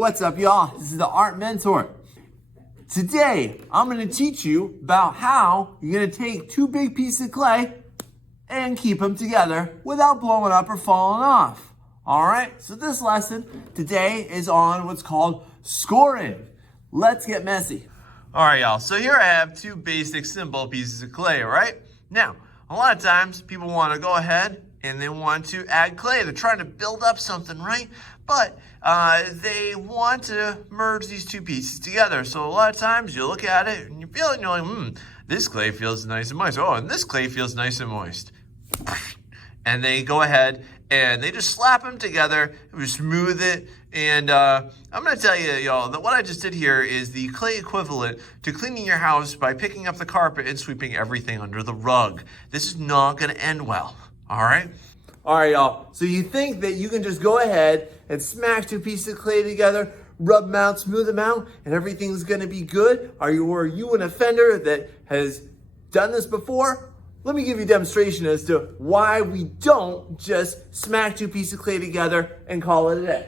What's up, y'all? This is the Art Mentor. Today, I'm going to teach you about how you're going to take two big pieces of clay and keep them together without blowing up or falling off. All right, so this lesson today is on what's called scoring. Let's get messy. All right, y'all, so here I have two basic simple pieces of clay, right? Now, a lot of times people want to go ahead and they want to add clay. They're trying to build up something, right? But they want to merge these two pieces together. So a lot of times you look at it and you feel it and you're like, this clay feels nice and moist. Oh, and this clay feels nice and moist. And they go ahead and they just slap them together, smooth it. And I'm going to tell you, y'all, that what I just did here is the clay equivalent to cleaning your house by picking up the carpet and sweeping everything under the rug. This is not going to end well. All right? All right, y'all. So you think that you can just go ahead and smash two pieces of clay together, rub them out, smooth them out, and everything's going to be good? Are you an offender that has done this before? Let me give you a demonstration as to why we don't just smash two pieces of clay together and call it a day.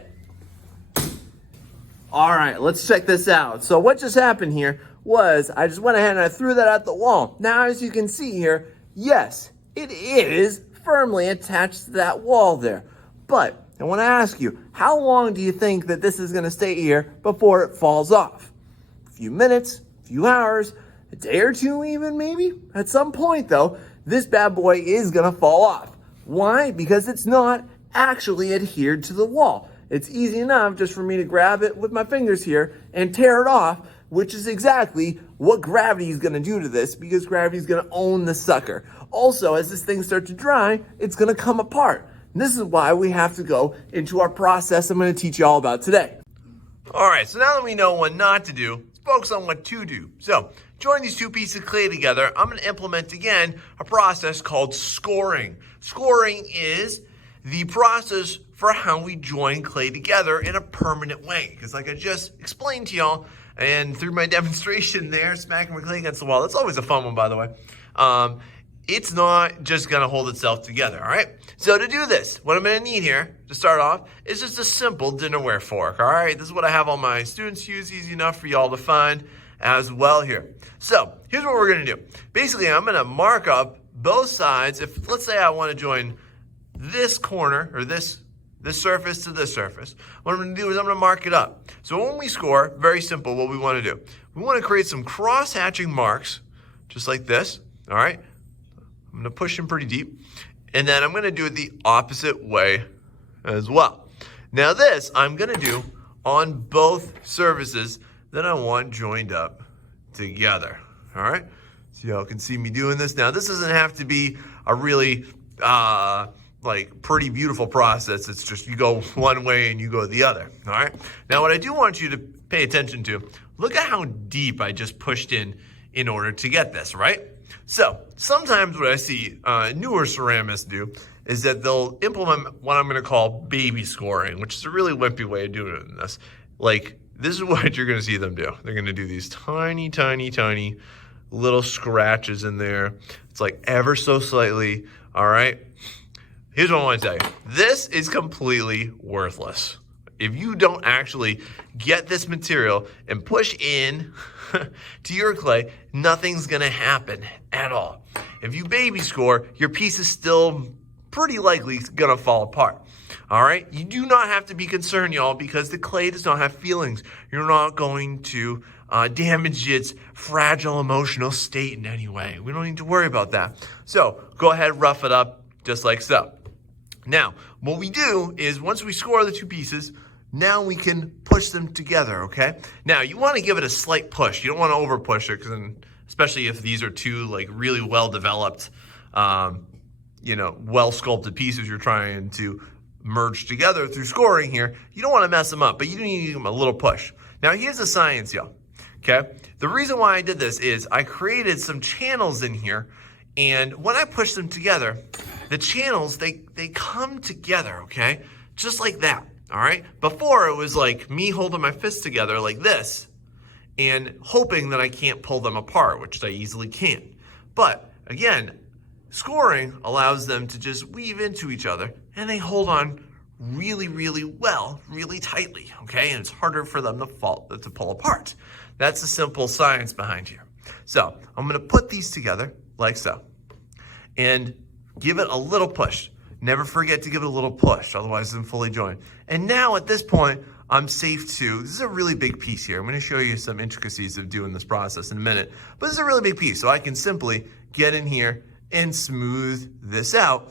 All right, let's check this out. So what just happened here was I just went ahead and I threw that at the wall. Now, as you can see here, yes, it is firmly attached to that wall there. But I want to ask you, how long do you think that this is going to stay here before it falls off? A few minutes, a few hours, a day or two even maybe? At some point though, this bad boy is going to fall off. Why? Because it's not actually adhered to the wall. It's easy enough just for me to grab it with my fingers here and tear it off, which is exactly what gravity is going to do to this, because gravity is going to own the sucker. Also, as this thing starts to dry, it's going to come apart. And this is why we have to go into our process I'm going to teach you all about today. All right, so now that we know what not to do, let's focus on what to do. So, join these two pieces of clay together. I'm going to implement, again, a process called scoring. Scoring is the process for how we join clay together in a permanent way. Because like I just explained to y'all, and through my demonstration there, smacking my clay against the wall, that's always a fun one, by the way, it's not just going to hold itself together, all right? So to do this, what I'm going to need here to start off is just a simple dinnerware fork, all right? This is what I have all my students use, easy enough for y'all to find as well here. So here's what we're going to do. Basically, I'm going to mark up both sides. If, let's say I want to join this corner or this surface to this surface, what I'm going to do is I'm going to mark it up. So when we score, very simple, what we want to do. We want to create some cross-hatching marks, just like this, all right? I'm going to push them pretty deep, and then I'm going to do it the opposite way as well. Now this, I'm going to do on both surfaces that I want joined up together, all right? So y'all can see me doing this. Now this doesn't have to be a really like pretty beautiful process. It's just you go one way and you go the other, all right? Now what I do want you to pay attention to, look at how deep I just pushed in order to get this, right? So sometimes what I see newer ceramists do is that they'll implement what I'm going to call baby scoring, which is a really wimpy way of doing this. Like, this is what you're going to see them do. They're going to do these tiny, tiny, tiny little scratches in there. It's like ever so slightly, all right? Here's what I want to tell you. This is completely worthless. If you don't actually get this material and push in to your clay, nothing's going to happen at all. If you baby score, your piece is still pretty likely going to fall apart. All right? You do not have to be concerned, y'all, because the clay does not have feelings. You're not going to damage its fragile emotional state in any way. We don't need to worry about that. So go ahead, rough it up just like so. Now, what we do is once we score the two pieces, now we can push them together, okay? Now, you want to give it a slight push. You don't want to over push it, because especially if these are two like really well-developed, well-sculpted pieces you're trying to merge together through scoring here, you don't want to mess them up, but you do need to give them a little push. Now, here's the science, y'all, okay? The reason why I did this is I created some channels in here, and when I push them together, the channels, they come together, okay? Just like that. All right. Before it was like me holding my fists together like this and hoping that I can't pull them apart, which I easily can. But again, scoring allows them to just weave into each other and they hold on really, really well, really tightly, okay? And it's harder for them to pull apart. That's the simple science behind here. So I'm gonna put these together like so and give it a little push. Never forget to give it a little push, otherwise it doesn't fully join. And now at this point, I'm safe to, this is a really big piece here. I'm gonna show you some intricacies of doing this process in a minute, but this is a really big piece. So I can simply get in here and smooth this out.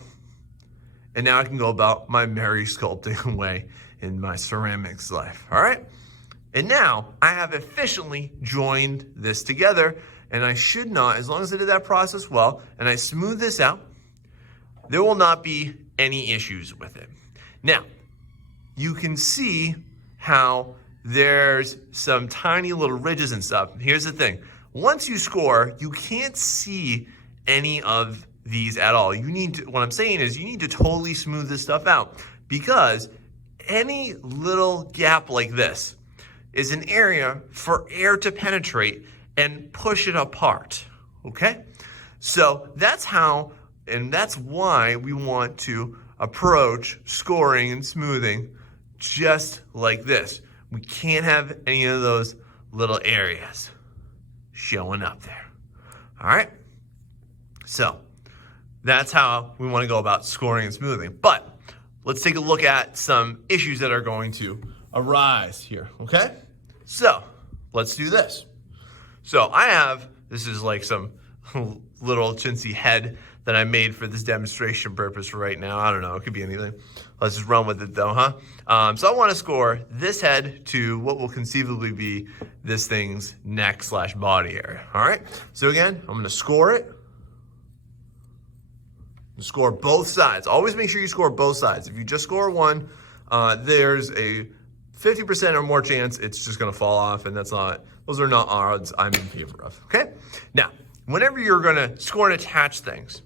And now I can go about my merry sculpting way in my ceramics life, all right? And now I have efficiently joined this together, and I should not, as long as I did that process well, and I smooth this out, there will not be any issues with it. Now, you can see how there's some tiny little ridges and stuff. Here's the thing. Once you score, you can't see any of these at all. You need to, what I'm saying is you need to totally smooth this stuff out, because any little gap like this is an area for air to penetrate and push it apart, okay? So that's how, and that's why we want to approach scoring and smoothing just like this. We can't have any of those little areas showing up there, all right? So that's how we want to go about scoring and smoothing. But let's take a look at some issues that are going to arise here, okay? So let's do this. So I have, this is like some little chintzy head that I made for this demonstration purpose for right now. I don't know, it could be anything. Let's just run with it though, huh? So I want to score this head to what will conceivably be this thing's neck/body area, all right? So again, I'm gonna score it. Score both sides. Always make sure you score both sides. If you just score one, there's a 50% or more chance it's just gonna fall off, and those are not odds I'm in favor of, okay? Now, whenever you're gonna score and attach things,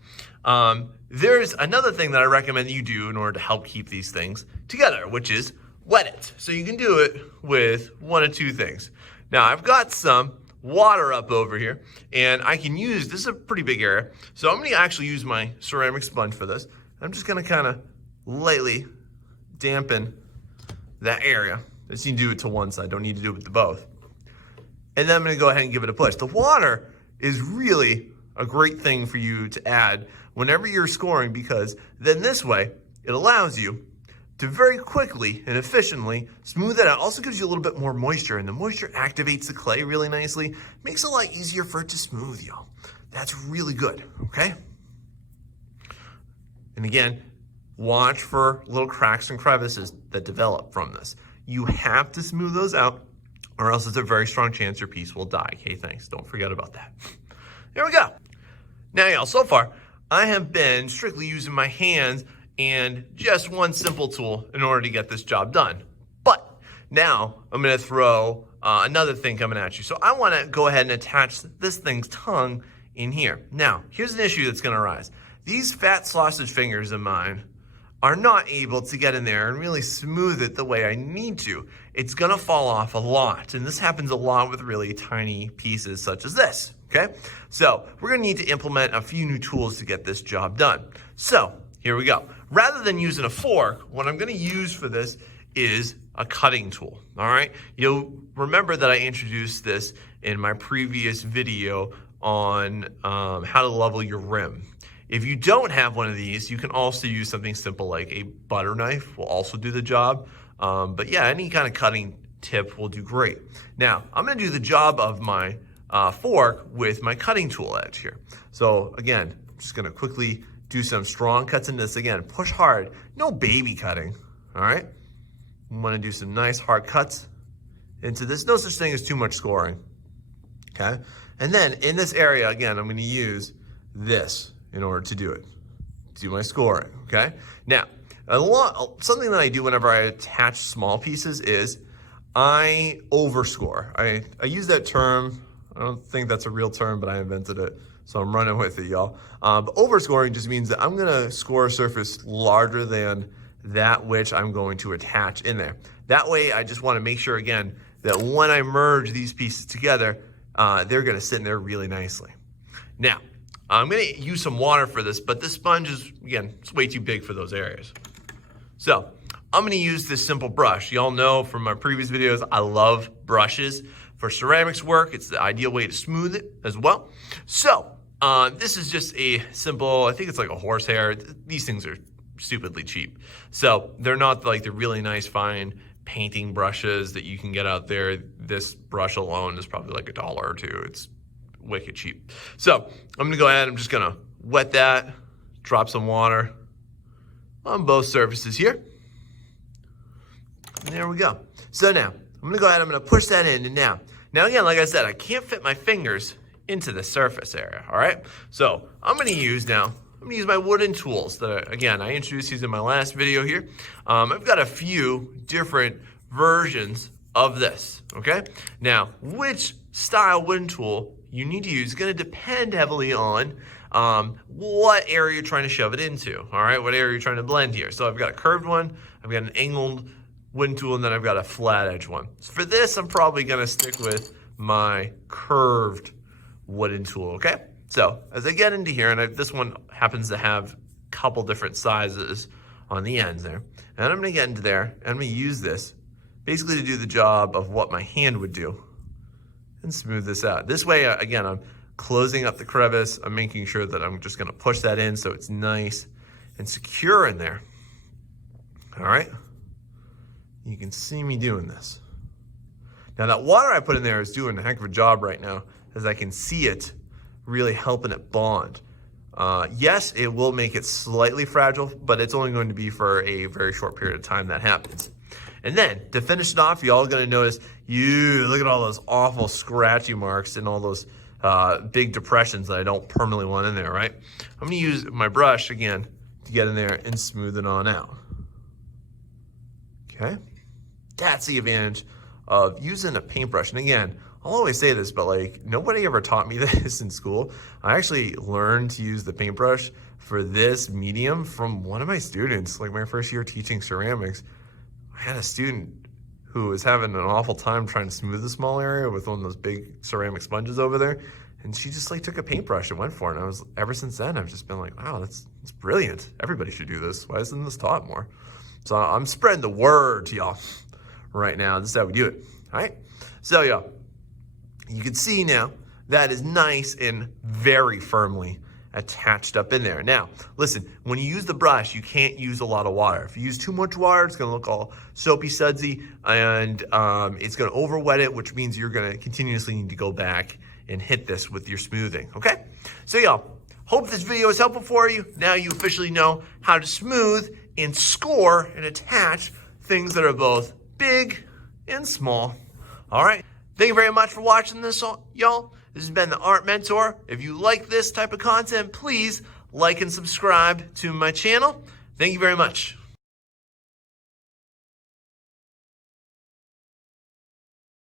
there's another thing that I recommend that you do in order to help keep these things together, which is wet it. So you can do it with one of two things. Now, I've got some water up over here, and I can use, this is a pretty big area, so I'm gonna actually use my ceramic sponge for this. I'm just gonna kind of lightly dampen that area. I just need to do it to one side, don't need to do it to both. And then I'm gonna go ahead and give it a push. The water is really a great thing for you to add whenever you're scoring, because then this way, it allows you to very quickly and efficiently smooth it out. Also gives you a little bit more moisture, and the moisture activates the clay really nicely. Makes it a lot easier for it to smooth, y'all. That's really good, okay? And again, watch for little cracks and crevices that develop from this. You have to smooth those out, or else there's a very strong chance your piece will die. Okay, thanks, don't forget about that. There we go. Now, y'all, so far, I have been strictly using my hands and just one simple tool in order to get this job done. But now I'm gonna throw another thing coming at you. So I wanna go ahead and attach this thing's tongue in here. Now, here's an issue that's gonna arise. These fat sausage fingers of mine are not able to get in there and really smooth it the way I need to. It's gonna fall off a lot, and this happens a lot with really tiny pieces such as this, okay? So we're gonna need to implement a few new tools to get this job done. So here we go. Rather than using a fork, what I'm gonna use for this is a cutting tool, all right? You'll remember that I introduced this in my previous video on how to level your rim. If you don't have one of these, you can also use something simple like a butter knife will also do the job. But yeah, any kind of cutting tip will do great. Now, I'm gonna do the job of my fork with my cutting tool edge here. So again, I'm just gonna quickly do some strong cuts into this. Again, push hard, no baby cutting, all right? I'm gonna do some nice hard cuts into this. No such thing as too much scoring, okay? And then in this area, again, I'm gonna use this in order to do it, do my scoring, okay? Now, something that I do whenever I attach small pieces is I overscore. I use that term, I don't think that's a real term, but I invented it, so I'm running with it, y'all. But overscoring just means that I'm gonna score a surface larger than that which I'm going to attach in there. That way, I just wanna make sure, again, that when I merge these pieces together, they're gonna sit in there really nicely. Now, I'm gonna use some water for this, but this sponge is, again, it's way too big for those areas. So I'm gonna use this simple brush. Y'all know from my previous videos, I love brushes. For ceramics work, it's the ideal way to smooth it as well. So, this is just a simple, I think it's like a horsehair. These things are stupidly cheap. So they're not like the really nice fine painting brushes that you can get out there. This brush alone is probably like $1 or $2. It's wicked cheap. So I'm gonna go ahead, I'm just gonna wet that, drop some water on both surfaces here. And there we go. So now, I'm gonna go ahead, I'm gonna push that in, and now again, like I said, I can't fit my fingers into the surface area, all right? So I'm gonna use my wooden tools that, again, I introduced these in my last video here. I've got a few different versions of this, okay? Now, which style wooden tool you need to use is gonna depend heavily on what area you're trying to shove it into, all right? What area you're trying to blend here. So I've got a curved one, I've got an angled wooden tool, and then I've got a flat edge one. So for this, I'm probably gonna stick with my curved wooden tool, okay? So as I get into here, and this one happens to have a couple different sizes on the ends there, and I'm gonna get into there, and I'm gonna use this basically to do the job of what my hand would do and smooth this out. This way, again, I'm closing up the crevice, I'm making sure that I'm just gonna push that in so it's nice and secure in there, all right? You can see me doing this. Now that water I put in there is doing a heck of a job right now, as I can see it really helping it bond. Yes, it will make it slightly fragile, but it's only going to be for a very short period of time that happens. And then to finish it off, you're all gonna notice, look at all those awful scratchy marks and all those big depressions that I don't permanently want in there, right? I'm gonna use my brush again to get in there and smooth it on out. Okay? That's the advantage of using a paintbrush. And again, I'll always say this, but like nobody ever taught me this in school. I actually learned to use the paintbrush for this medium from one of my students. Like my first year teaching ceramics, I had a student who was having an awful time trying to smooth the small area with one of those big ceramic sponges over there. And she just like took a paintbrush and went for it. And ever since then, I've just been like, wow, that's brilliant. Everybody should do this. Why isn't this taught more? So I'm spreading the word to y'all right now. This is how we do it, all right? So y'all, you can see now that is nice and very firmly attached up in there. Now, listen, when you use the brush, you can't use a lot of water. If you use too much water, it's gonna look all soapy sudsy, and it's gonna over wet it, which means you're gonna continuously need to go back and hit this with your smoothing, okay? So y'all, hope this video is helpful for you. Now you officially know how to smooth and score and attach things that are both big and small. All right, thank you very much for watching this, y'all. This has been the Art Mentor. If you like this type of content, please like and subscribe to my channel. Thank you very much.